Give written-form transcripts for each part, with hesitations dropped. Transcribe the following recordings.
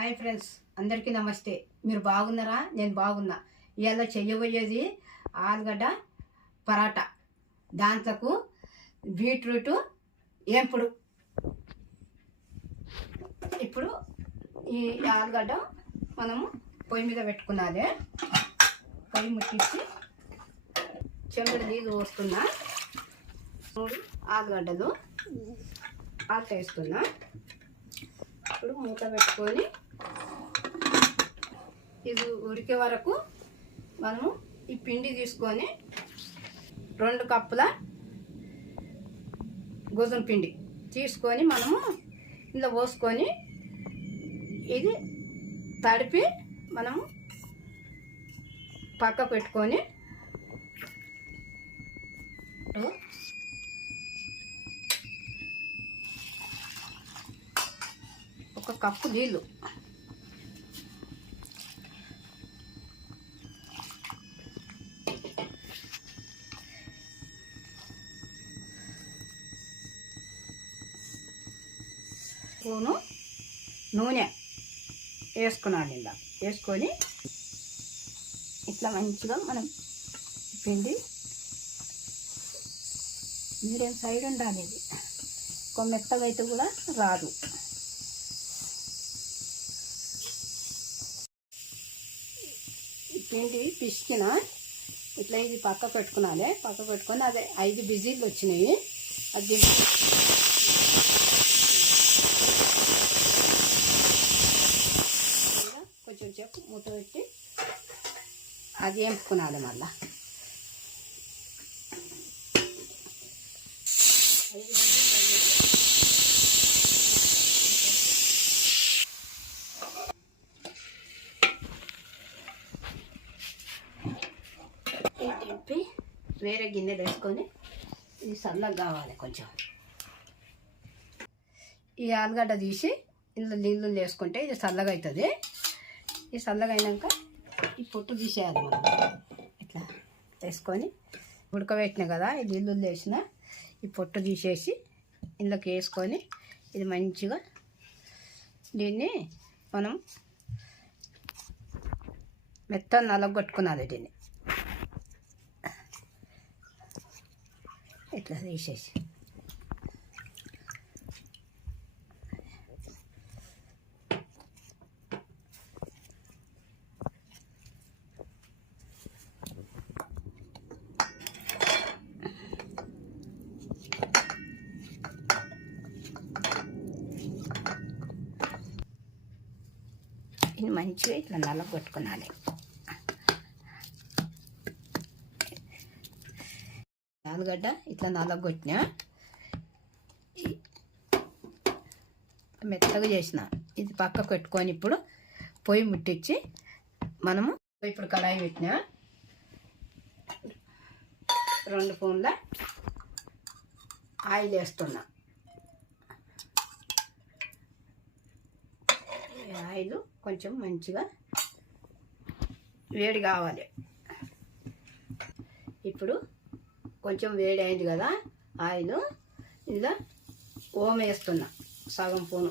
Hi friends, అందరికీ నమస్తే. మీరు బాగున్నారా? నేను బాగున్నా. ఇవాళ చేయబోయేది ఆలుగడ్డ పరాటా. దాంట్లకు బీట్రూట్ ఏంపుడు. ఇప్పుడు ఈ ఆలుగడ్డ మనము పొయ్యి మీద పెట్టుకున్నది. పొయ్యి ముట్టించి చెంబుడు నీళ్ళు పోస్తున్నా. 3 ఆలుగడ్డలు ఆట వేస్తున్నా. ఇప్పుడు మూత పెట్టుకొని ఇది ఉడికే వరకు మనము ఈ పిండి తీసుకొని 2 కప్పుల గోధుమ పిండి తీసుకొని మనము ఇందులో పోసుకొని ఇది తడిపి మనము పక్క పెట్టుకొని ఒక కప్పు నీళ్ళు స్పూను నూనె వేసుకున్నాను. ఇలా వేసుకొని ఇట్లా మంచిగా మనం పిండి మీడియం సైడ్ ఉండాలి. ఇది ఒక మెత్తగా అయితే కూడా రాదు. పిండి పిసికిన ఇట్లా ఇది పక్క పెట్టుకున్నాలి. పక్క పెట్టుకొని అదే 5 బిజీలు వచ్చినాయి. అది కొంచెం సేపు మూత పెట్టి అది వేపుకున్నాలి. మళ్ళా 5 తిప్పి వేరే గిన్నెలు వేసుకొని ఇది చల్లగా కావాలి. కొంచెం ఈ ఆలుగడ్డ తీసి ఇందులో నీళ్ళు వేసుకుంటే ఇది చల్లగా అవుతుంది. ఈ చల్లగా అయినాక ఈ పొట్టు తీసేయాలి. మనం ఇట్లా వేసుకొని ఉడకబెట్టిన కదా, ఈ నీళ్ళు వేసిన ఈ పొట్టు తీసేసి ఇందులోకి వేసుకొని ఇది మంచిగా దీన్ని మనం మెత్తగా నలగొట్టుకున్నాలి. దీన్ని ఇట్లా తీసేసి ఇది మంచిగా ఇట్లా నలగొట్టుకున్నాలి. ఆలుగడ్డ ఇట్లా నలగొట్టినా మెత్తగా చేసిన ఇది పక్కకు పెట్టుకొని ఇప్పుడు పొయ్యి ముట్టించి మనము ఇప్పుడు కడాయి పెట్టినా 2 స్పూన్ల ఆయిల్ వేస్తున్నా. ఆయిల్ కొంచెం మంచిగా వేడి కావాలి. ఇప్పుడు కొంచెం వేడి అయింది కదా ఆయిల్, ఇలా ఓమ వేస్తున్నా సగం స్పూను.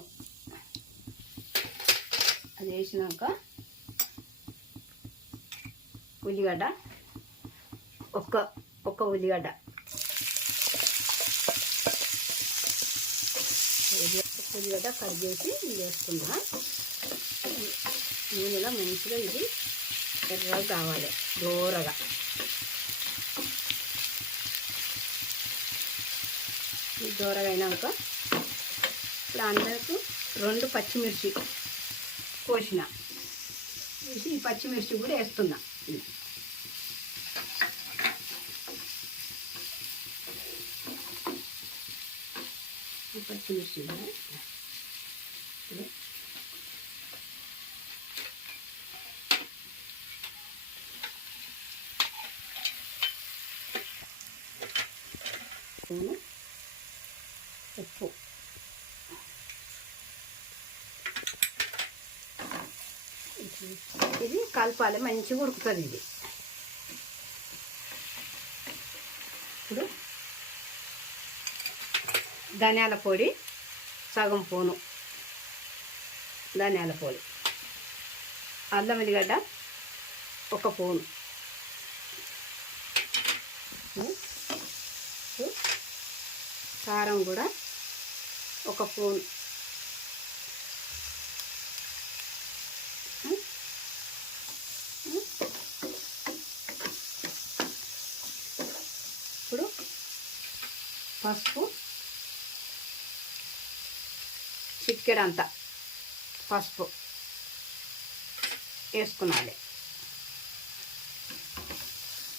అది వేసినాక ఉల్లిగడ్డ ఒక్క ఉల్లిగడ్డ కట్ చేసి వేసుకున్నా. నూనెలో మంచిగా ఇది ఎర్రగా కావాలి, దూరగా. ఇది దూరగా అయినాక ఇప్పుడు అందరికి 2 పచ్చిమిర్చి కోసిన వేసి ఈ పచ్చిమిర్చి కూడా వేస్తున్నా. ఈ పచ్చిమిర్చి ఉప్పు, ఇది కలపాలి, మంచిగా ఉడుకుతుంది ఇది. ఇప్పుడు ధనియాల పొడి సగం స్పూను, ధనియాల పొడి అల్లం వెల్లిగడ్డ ఒక స్పూన్, కారం కూడా ఒక స్పూన్, ఇప్పుడు పసుపు చిటికెడంత పసుపు వేసుకున్నాలి.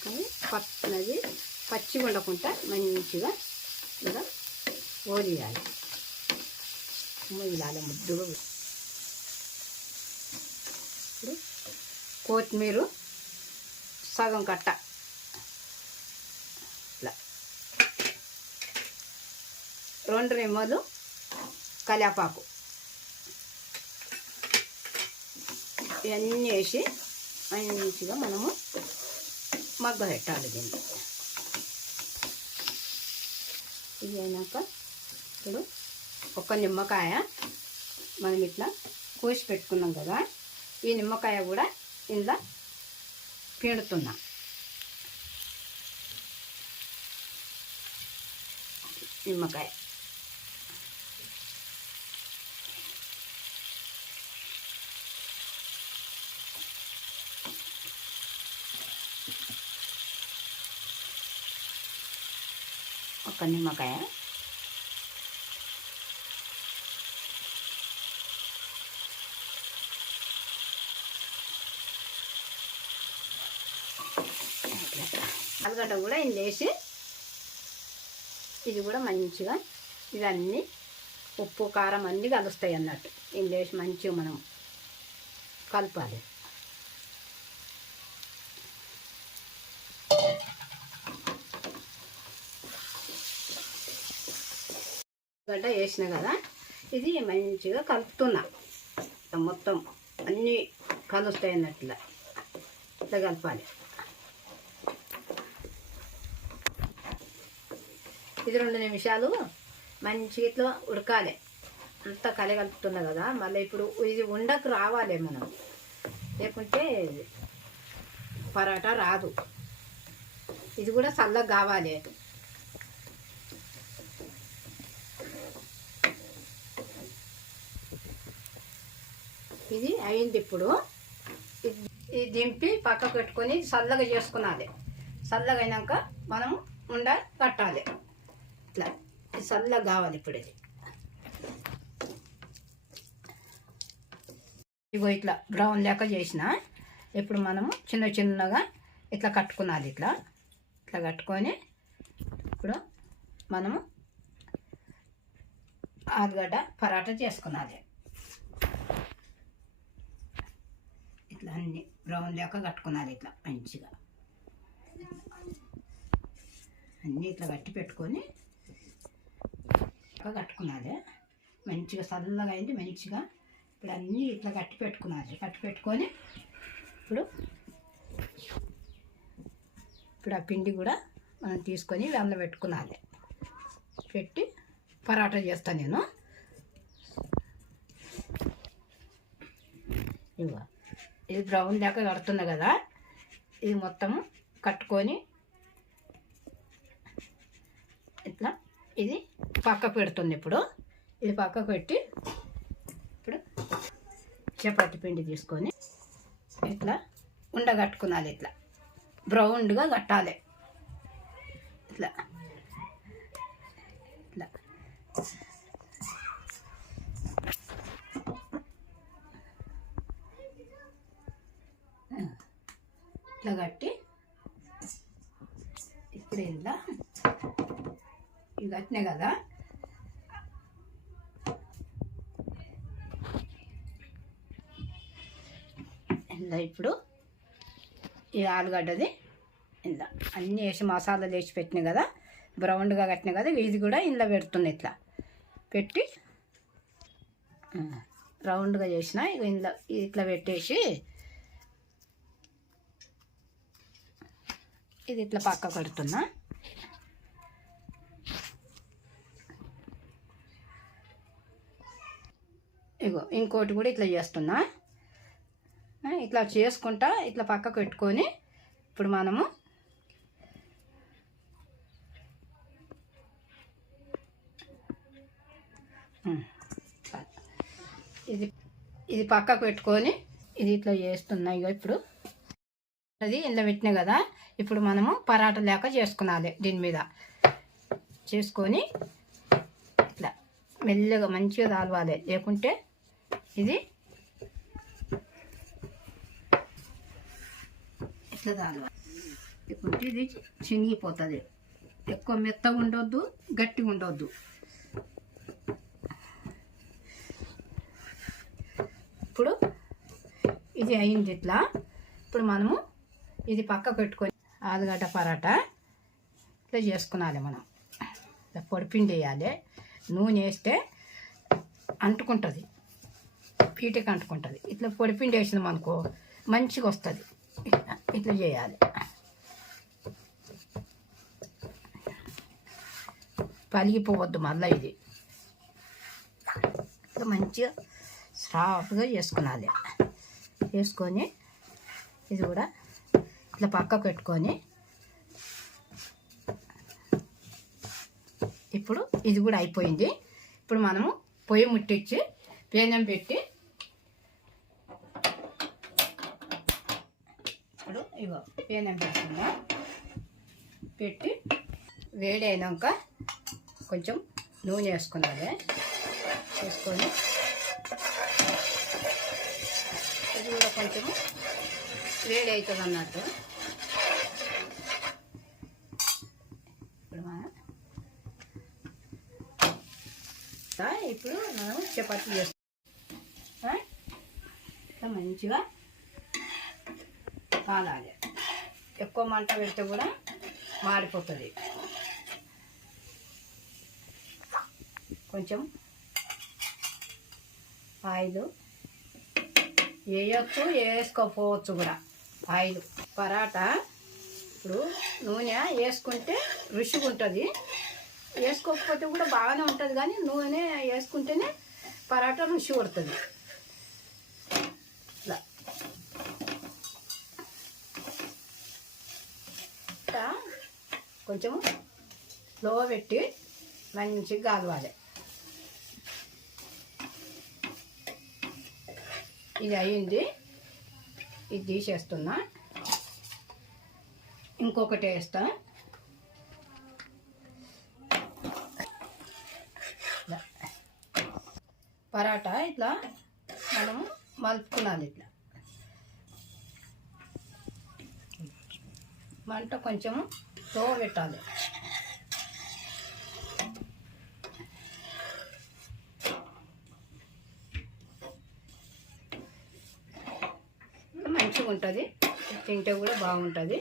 కానీ పచ్చినది పచ్చిగా ఉండకుండా మంచిగా ఇలా ఓలియాలి, మొయ్యాలి ముద్దుగా. ఇప్పుడు కొత్తిమీర సగం కట్ట ఇట్లా, 2 రెమ్మలు కరివేపాకు, ఇవన్నీ వేసి మంచిగా మనము మగ్గ పెట్టాలి దీన్ని. ఇది అయినాక ఇప్పుడు ఒక నిమ్మకాయ మనం ఇట్లా కోసి పెట్టుకున్నాం కదా, ఈ నిమ్మకాయ కూడా ఇందులో పిండుతున్నా. నిమ్మకాయ ఒక నిమ్మకాయ, ఆలుగడ్డ కూడా ఇందులో వేసి ఇది కూడా మంచిగా ఇవన్నీ ఉప్పు కారం అన్నీ కలుస్తాయి అన్నట్టు. ఇందులో వేసి మంచిగా మనం కలపాలి. గడ్డ వేసిన కదా, ఇది మంచిగా కలుపుతున్నా. మొత్తం అన్నీ కలుస్తాయి అన్నట్లా ఇట్లా కలపాలి. ఇది 2 నిమిషాలు మంచిగా ఇట్లా ఉడకాలి. అంతా కలుపుతున్నా కదా, మళ్ళీ ఇప్పుడు ఇది ఉండకు రావాలి మనం, లేకుంటే పరాటా రాదు. ఇది కూడా చల్లగా కావాలి. ఇది అయింది. ఇప్పుడు ఇది దింపి పక్కకు పెట్టుకొని చల్లగా చేసుకున్నది. చల్లగా అయినాక మనం ఉండ కట్టాలి. ఇట్లా చల్లగా కావాలి. ఇప్పుడు ఇది ఇగో ఇట్లా బ్రౌన్ లెక్క చేసిన. ఇప్పుడు మనము చిన్న చిన్నగా ఇట్లా కట్టుకున్నది. ఇట్లా ఇట్లా కట్టుకొని ఇప్పుడు మనము ఆలుగడ్డ పరాటా చేసుకున్నది. ఇట్లా అన్ని బ్రౌన్ లెక్క కట్టుకున్నది. ఇట్లా మంచిగా అన్నీ ఇట్లా కట్టి పెట్టుకొని కట్టుకున్నది. మంచిగా చల్లగా అయింది మంచిగా. ఇప్పుడు అన్నీ ఇట్లా కట్టి పెట్టుకున్నది. కట్టి పెట్టుకొని ఇప్పుడు ఆ పిండి కూడా మనం తీసుకొని వెన్న పెట్టుకున్నది. పెట్టి పరాటా చేస్తాను నేను. ఇవ్వ ఇది బ్రౌన్ దాకా కడుతున్నా కదా, ఇది మొత్తం కట్టుకొని ఇట్లా ఇది పక్కకు పెడుతుంది. ఇప్పుడు ఇది పక్కకు పెట్టి ఇప్పుడు చపాతి పిండి తీసుకొని ఇట్లా ఉండగట్టుకున్నాలి. ఇట్లా బ్రౌన్గా కట్టాలి. ఇట్లా ఇట్లా ఇట్లా కట్టి ఇప్పుడు ఇలా ఇవి కట్టినాయి కదా, ఇలా ఇప్పుడు ఈ ఆలుగడ్డది ఇలా అన్నీ వేసి మసాలాలు వేసి పెట్టినాయి కదా, బ్రౌన్గా కట్టినాయి కదా, ఇది కూడా ఇందులో పెడుతుంది. ఇట్లా పెట్టి రౌండ్గా చేసిన ఇందులో ఇట్లా పెట్టేసి ఇది ఇట్లా పక్క కడుతున్నా. ఇగో ఇంకోటి కూడా ఇట్లా చేస్తున్నా. ఇట్లా చేసుకుంటా ఇట్లా పక్కకు పెట్టుకొని ఇప్పుడు మనము ఇది పక్కకు పెట్టుకొని ఇది ఇట్లా చేస్తున్నాయి. ఇప్పుడు అది ఇంట్లో పెట్టినాయి కదా, ఇప్పుడు మనము పరాటా లేక చేసుకున్నాలి. దీని మీద చేసుకొని ఇట్లా మెల్లగా మంచిగా తాలవాలి, లేకుంటే ఇది ఇట్లా తాలవాలి. లేకుంటే ఇది చినిగిపోతుంది. ఎక్కువ మెత్తగా ఉండొద్దు, గట్టిగా ఉండొద్దు. ఇప్పుడు ఇది అయింది ఇట్లా. ఇప్పుడు మనము ఇది పక్క పెట్టుకొని ఆలుగడ్డ పరాటా ఇట్లా చేసుకున్నాలి. మనం పొడిపిండి వేయాలి. నూనె వేస్తే అంటుకుంటుంది, పీటకి అంటుకుంటుంది. ఇట్లా పొడిపిండి వేసినాం అనుకో మంచిగా వస్తుంది. ఇట్లా చేయాలి. పలిగిపోవద్దు మళ్ళీ. ఇది ఇట్లా మంచిగా సాఫ్ట్గా చేసుకున్నాలి. చేసుకొని ఇది కూడా ఇట్లా పక్కకు పెట్టుకొని ఇప్పుడు ఇది కూడా అయిపోయింది. ఇప్పుడు మనము పొయ్యి ముట్టించి పేనం పెట్టి ఇప్పుడు ఇగో పేనం పెట్టుకున్నా. పెట్టి వేడి అయినాక కొంచెం నూనె వేసుకున్నది. వేసుకొని ఇది కూడా కొంచెం వేడి అవుతుంది అన్నట్టు. ఇప్పుడు మనం చపాతీ చేస్తాం. మంచిగా కాలాలి. ఎక్కువ మంట పెడితే కూడా మాడిపోతుంది. కొంచెం ఆయిల్ వేయచ్చు, వేసుకోకపోవచ్చు కూడా. ఆయిల్ పరాటా ఇప్పుడు నూనె వేసుకుంటే రుచిగా ఉంటుంది, వేసుకోకపోతే కూడా బాగానే ఉంటుంది. కానీ నూనె వేసుకుంటేనే పరాటా రుచి పడుతుంది. ఇట్లా కొంచెం స్లో పెట్టి మంచిగా కాలవాలి. ఇది అయ్యింది. ఇది తీసేస్తున్నా. ఇంకొకటి వేస్తా. పరాటా ఇట్లా మనము మలుపుకున్నాను. ఇట్లా మంట కొంచెం స్లో పెట్టాలి. మంచిగా ఉంటుంది, తింటే కూడా బాగుంటుంది.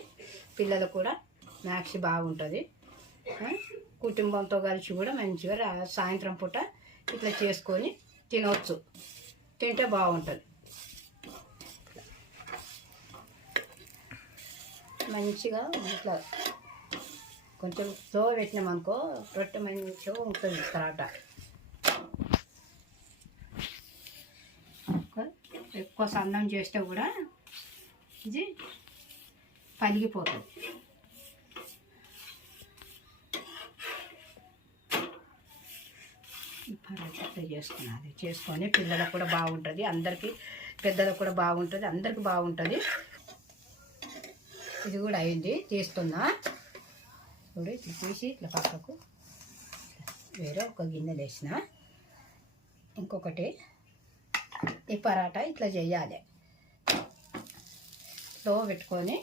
పిల్లలకు కూడా స్నాక్స్ బాగుంటుంది. కుటుంబంతో కలిసి కూడా మంచిగా సాయంత్రం పూట ఇట్లా చేసుకొని తినవచ్చు. తింటే బాగుంటుంది. మంచిగా ఇట్లా కొంచెం స్లో పెట్టినామనుకో రొట్టె మంచిగా ఉంటుంది పరాటా. ఎక్కువ సన్నం చేస్తే కూడా ఇది పలిగిపోతుంది. పరాటా చేసుకున్నది. చేసుకొని పిల్లలకు కూడా బాగుంటుంది, అందరికీ పెద్దలకు కూడా బాగుంటుంది, అందరికీ బాగుంటుంది. ఇది కూడా అయింది. తీస్తున్నా. ఇప్పుడు ఇట్లా తీసి ఇట్లా పక్కకు వేరే ఒక గిన్నెలు వేసిన. ఇంకొకటి ఈ పరాటా ఇట్లా చేయాలి. స్లో పెట్టుకొని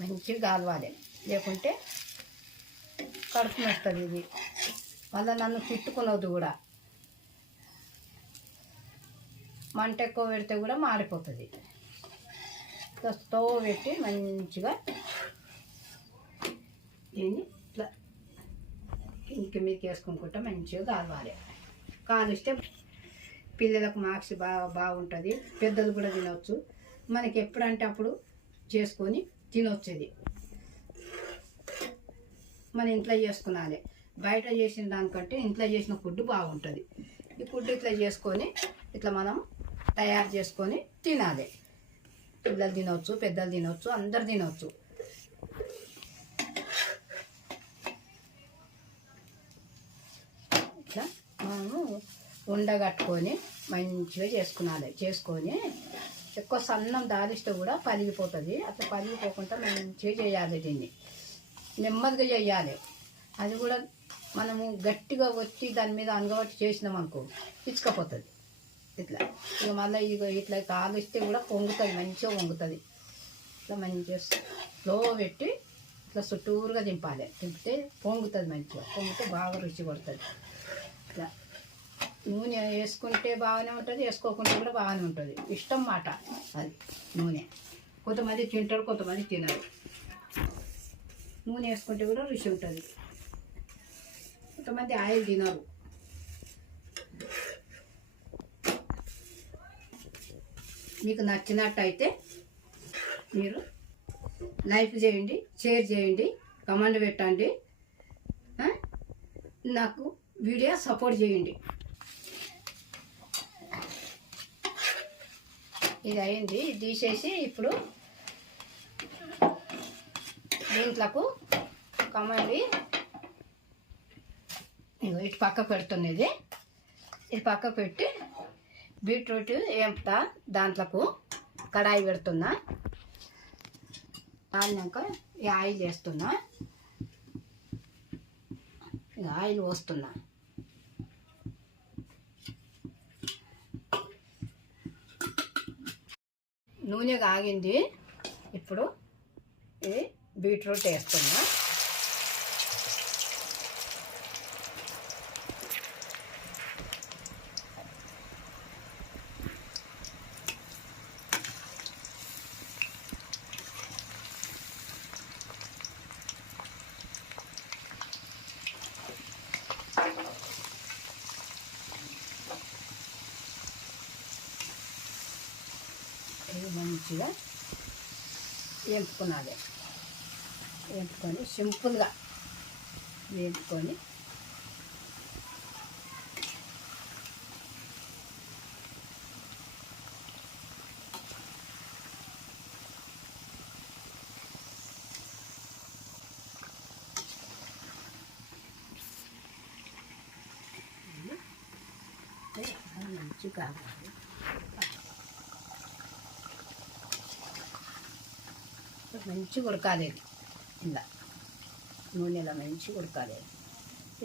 మంచిగా కాలవాలి, లేకుంటే కడుపు వస్తుంది. ఇది మళ్ళీ నన్ను తిట్టుకునవద్దు కూడా. మంట ఎక్కువ పెడితే కూడా మాడిపోతుంది. ఇట్లా స్టవ్ పెట్టి మంచిగా దీన్ని ఇట్లా ఇంక మీకు వేసుకుంటా మంచిగా కాలవాలి. కాలిస్తే పిల్లలకు మార్క్స్ బాగుంటుంది, పెద్దలు కూడా తినవచ్చు. మనకి ఎప్పుడంటే అప్పుడు చేసుకొని తినవచ్చు. ఇది మన ఇంట్లో చేసుకున్నాలి. బయట చేసిన దానికంటే ఇంట్లో చేసిన ఫుడ్ బాగుంటుంది. ఈ ఫుడ్ ఇట్లా చేసుకొని ఇట్లా మనం తయారు చేసుకొని తినాలి. పిల్లలు తినవచ్చు, పెద్దలు తినవచ్చు, అందరు తినవచ్చు. ఇట్లా మనము ఉండగట్టుకొని మంచిగా చేసుకొని ఎక్కువ సన్నం దాలిస్తే కూడా పలిగిపోతుంది. అట్లా పలిగిపోకుండా మంచిగా చేయాలి. దీన్ని నెమ్మదిగా చేయాలి. అది కూడా మనము గట్టిగా వచ్చి దాని మీద అనగబట్టి చేసినాం అనుకో పిచ్చుకపోతుంది. ఇట్లా ఇక మళ్ళీ ఇట్లా కాలిస్తే కూడా పొంగుతుంది, మంచిగా పొంగుతుంది. ఇట్లా మంచిగా స్లో పెట్టి ఇట్లా చుట్టూరుగా దింపాలి. దింపితే పొంగుతుంది, మంచిగా పొంగితే బాగా రుచి పడుతుంది. ఇట్లా నూనె వేసుకుంటే బాగానే ఉంటుంది, వేసుకోకుంటే కూడా బాగానే ఉంటుంది. ఇష్టం మాట అది. నూనె కొంతమంది తింటారు, కొంతమంది తినరు. నూనె వేసుకుంటే కూడా రుచి ఉంటుంది. కొంతమంది ఆయిల్ తినరు. మీకు నచ్చినట్టయితే మీరు లైక్ చేయండి, షేర్ చేయండి, కమెంట్ పెట్టండి, నాకు వీడియో సపోర్ట్ చేయండి. ఇది అయింది. తీసేసి ఇప్పుడు దీంట్లోకి కమండి ఇటు పక్క పెడుతున్నది. ఇది పక్క పెట్టి బీట్రూట్ ఏంపుతా దాంట్లోకి కడాయి పెడుతున్నా. కాలినాక ఈ ఆయిల్ వేస్తున్నా. ఇక ఆయిల్ పోస్తున్నా. నూనె కాగింది. ఇప్పుడు ఇది బీట్రూట్ వేస్తున్నా. ఇది మంచిగా వేపుకోవాలి. వేపుకొని సింపుల్గా వేపుకొని మంచిగా కావాలి. మంచిగా ఉడకాలి. ఇలా నూనెలో మంచిగా ఉడకాలి.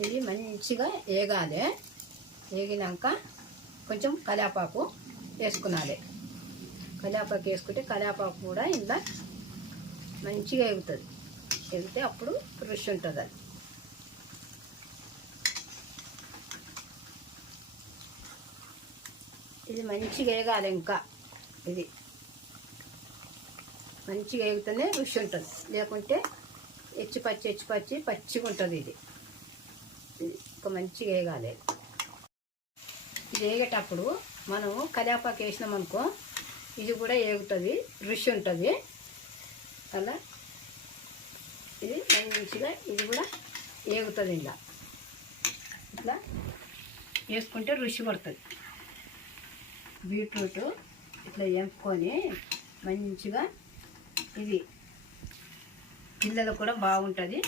ఇది మంచిగా వేగాలి. వేగినాక కొంచెం కరివేపాకు వేసుకున్నాలి. కరివేపాకు వేసుకుంటే కరివేపాకు కూడా ఇలా మంచిగా ఎగుతుంది. ఎగితే అప్పుడు రుచి ఉంటుంది. అది ఇది మంచిగా వేగాలి. ఇంకా ఇది మంచిగా వేగితేనే రుచి ఉంటుంది. లేకుంటే పచ్చిగా ఉంటుంది. ఇది ఇంకా మంచిగా వేగాలి. ఇది వేగేటప్పుడు మనము కరివేపాకు వేసినామనుకో ఇది కూడా వేగుతుంది, రుచి ఉంటుంది. అలా ఇది మంచిగా ఇది కూడా వేగుతుంది. ఇలా ఇట్లా వేసుకుంటే రుచి పడుతుంది. బీట్రూట్ ఇట్లా వేపుకొని మంచిగా ఇది పిల్లలకు కూడా బాగుంటుంది,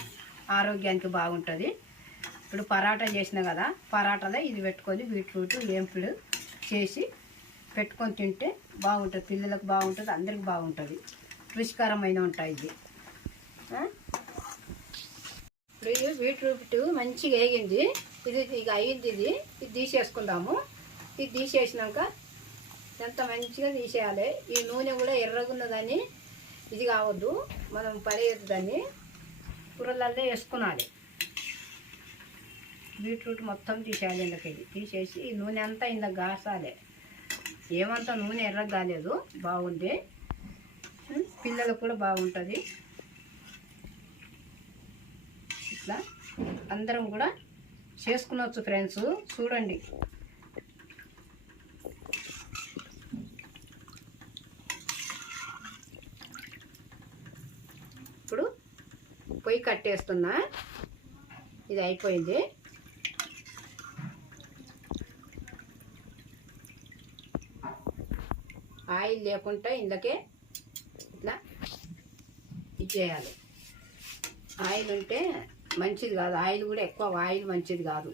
ఆరోగ్యానికి బాగుంటుంది. ఇప్పుడు పరాటా చేసిన కదా, పరాటాలో ఇది పెట్టుకొని బీట్రూట్ వేంపుడు చేసి పెట్టుకొని తింటే బాగుంటుంది. పిల్లలకు బాగుంటుంది, అందరికి బాగుంటుంది, రుచికరమైన ఉంటాయి. ఇది ఇప్పుడు ఇది బీట్రూట్ మంచిగా వేగింది. ఇది ఇక అయ్యింది. ఇది తీసేసుకుందాము. ఇది తీసేసినాక ఎంత మంచిగా తీసేయాలి. ఈ నూనె కూడా ఎర్రగున్నదని ఇది కావద్దు, మనం పడేయద్దు. దాన్ని కూరలల్లో వేసుకున్నాలి. బీట్రూట్ మొత్తం తీసేయాలి. ఇందులోకి తీసేసి ఈ నూనె అంతా ఇందులో గాసాలి. ఏమంతా నూనె ఎర్రగా కాలేదు, బాగుంది. పిల్లలకు కూడా బాగుంటుంది. ఇట్లా అందరం కూడా చేసుకునవచ్చు ఫ్రెండ్స్. చూడండి. ఇప్పుడు పొయ్యి కట్టేస్తున్నా. ఇది అయిపోయింది. ఆయిల్ లేకుండా ఇందుకే ఇట్లా ఇచ్చేయాలి. ఆయిల్ ఉంటే మంచిది కాదు, ఆయిల్ కూడా ఎక్కువ ఆయిల్ మంచిది కాదు.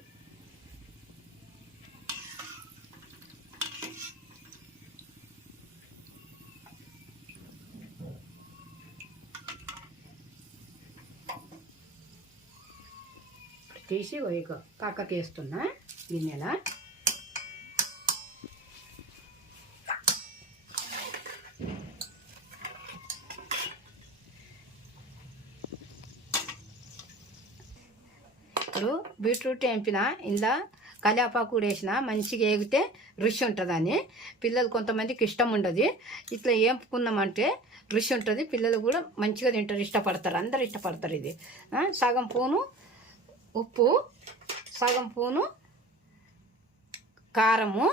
తీసి పక్కకి వేస్తున్నా గిన్నెల. ఇప్పుడు బీట్రూట్ వేపిన ఇందులో కరివేపాకు కూడా వేసిన మంచిగా వేగితే రుచి ఉంటుందని. పిల్లలు కొంతమందికి ఇష్టం ఉండదు, ఇట్లా వేపుకున్నామంటే రుచి ఉంటుంది. పిల్లలు కూడా మంచిగా తింటారు, ఇష్టపడతారు, అందరు ఇష్టపడతారు. ఇది సగం పూను ఉప్పు, సగం పూను కారము,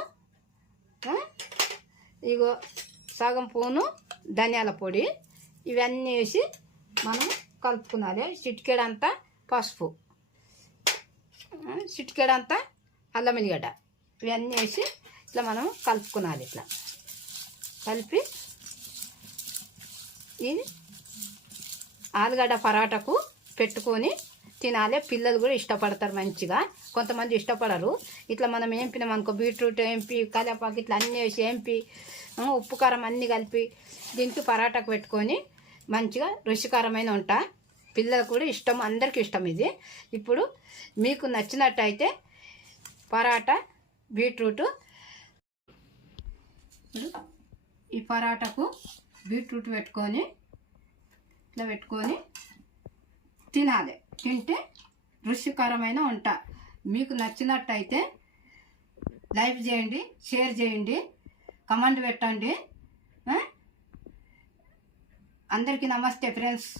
ఇగో సగం పూను ధనియాల పొడి, ఇవన్నీ వేసి మనం కలుపుకున్నాలి. చిటికెడంతా పసుపు, చిటికెడంతా అల్లం ఎల్లిగడ్డ, ఇవన్నీ వేసి ఇట్లా మనం కలుపుకున్నాలి. ఇట్లా కలిపి ఇది ఆలుగడ్డ పరాటకు పెట్టుకొని తినాలి. పిల్లలు కూడా ఇష్టపడతారు మంచిగా. కొంతమంది ఇష్టపడరు. ఇట్లా మనం ఏంపినాం అనుకో, బీట్రూట్ ఏంపి, కరివేపాకు ఇట్లా అన్నీ వేసి ఏంపి, ఉప్పు కారం అన్నీ కలిపి దీనికి పరాటాకు పెట్టుకొని మంచిగా రుచికరమైన వంట. పిల్లలకు కూడా ఇష్టం, అందరికీ ఇష్టం ఇది. ఇప్పుడు మీకు నచ్చినట్టయితే పరాటా బీట్రూట్, ఈ పరాటాకు బీట్రూట్ పెట్టుకొని ఇట్లా పెట్టుకొని తినాలి. తింటే రుచికరమైన వంట. మీకు నచ్చినట్టయితే లైక్ చేయండి, షేర్ చేయండి, కమెంట్ పెట్టండి. అందరికీ నమస్తే ఫ్రెండ్స్.